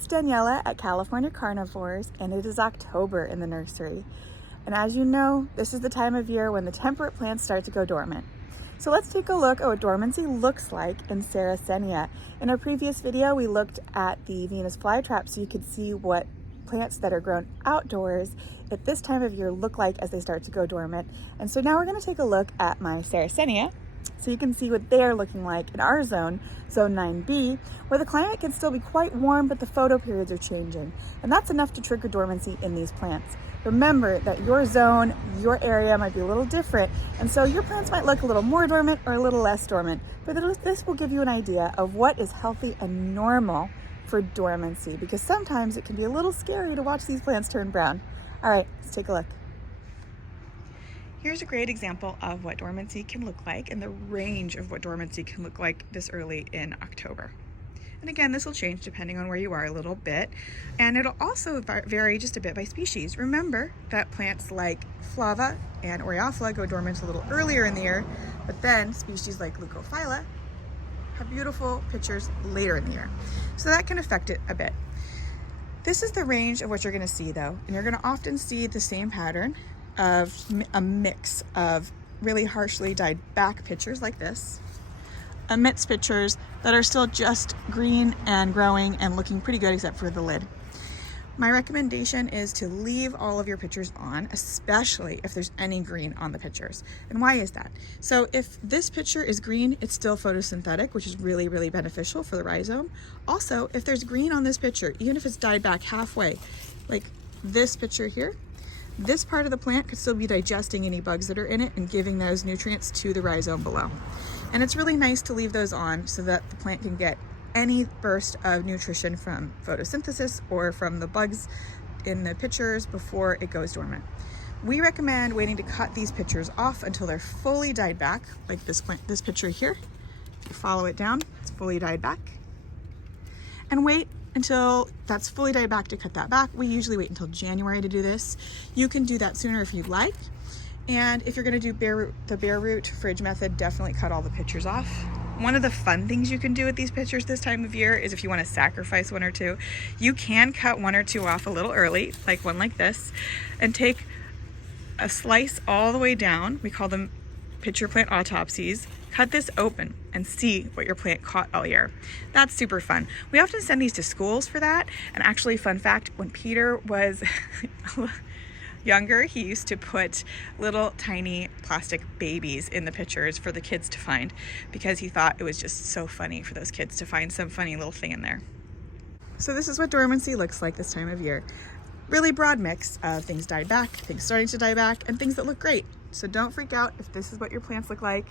It's Daniela at California Carnivores, and it is October in the nursery. And as you know, this is the time of year when the temperate plants start to go dormant. So let's take a look at what dormancy looks like in Sarracenia. In our previous video, we looked at the Venus flytrap so you could see what plants that are grown outdoors at this time of year look like as they start to go dormant. And so now we're going to take a look at my Sarracenia so you can see what they're looking like in our zone, zone 9B, where the climate can still be quite warm, but the photo periods are changing. And that's enough to trigger dormancy in these plants. Remember that your zone, your area might be a little different, and so your plants might look a little more dormant or a little less dormant. But this will give you an idea of what is healthy and normal for dormancy, because sometimes it can be a little scary to watch these plants turn brown. All right, let's take a look. Here's a great example of what dormancy can look like and the range of what dormancy can look like this early in October. And again, this will change depending on where you are a little bit, and it'll also vary just a bit by species. Remember that plants like Flava and Oreophila go dormant a little earlier in the year, but then species like Leucophylla have beautiful pictures later in the year. So that can affect it a bit. This is the range of what you're going to see though, and you're going to often see the same pattern of a mix of really harshly dyed back pictures like this, amidst pictures that are still just green and growing and looking pretty good except for the lid. My recommendation is to leave all of your pictures on, especially if there's any green on the pictures. And why is that? So if this picture is green, it's still photosynthetic, which is really, really beneficial for the rhizome. Also, if there's green on this picture, even if it's dyed back halfway, like this picture here, this part of the plant could still be digesting any bugs that are in it and giving those nutrients to the rhizome below. And it's really nice to leave those on so that the plant can get any burst of nutrition from photosynthesis or from the bugs in the pictures before it goes dormant. We recommend waiting to cut these pictures off until they're fully dyed back, like this picture here. If you follow it down, it's fully dyed back. And wait until that's fully dyed back to cut that back. We usually wait until January to do this. You can do that sooner if you'd like. And if you're gonna do the bare root fridge method, definitely cut all the pictures off. One of the fun things you can do with these pictures this time of year is if you wanna sacrifice one or two, you can cut one or two off a little early, like one like this, and take a slice all the way down. We call them picture plant autopsies. Cut this open and see what your plant caught all year. That's super fun. We often send these to schools for that. And actually, fun fact, when Peter was younger, he used to put little tiny plastic babies in the pictures for the kids to find because he thought it was just so funny for those kids to find some funny little thing in there. So this is what dormancy looks like this time of year. Really broad mix of things dyed back, things starting to die back, and things that look great. So don't freak out if this is what your plants look like.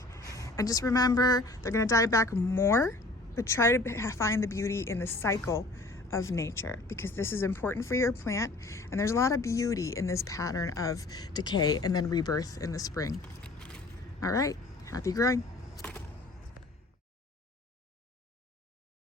And just remember, they're gonna die back more, but try to find the beauty in the cycle of nature, because this is important for your plant, and there's a lot of beauty in this pattern of decay and then rebirth in the spring. All right, happy growing.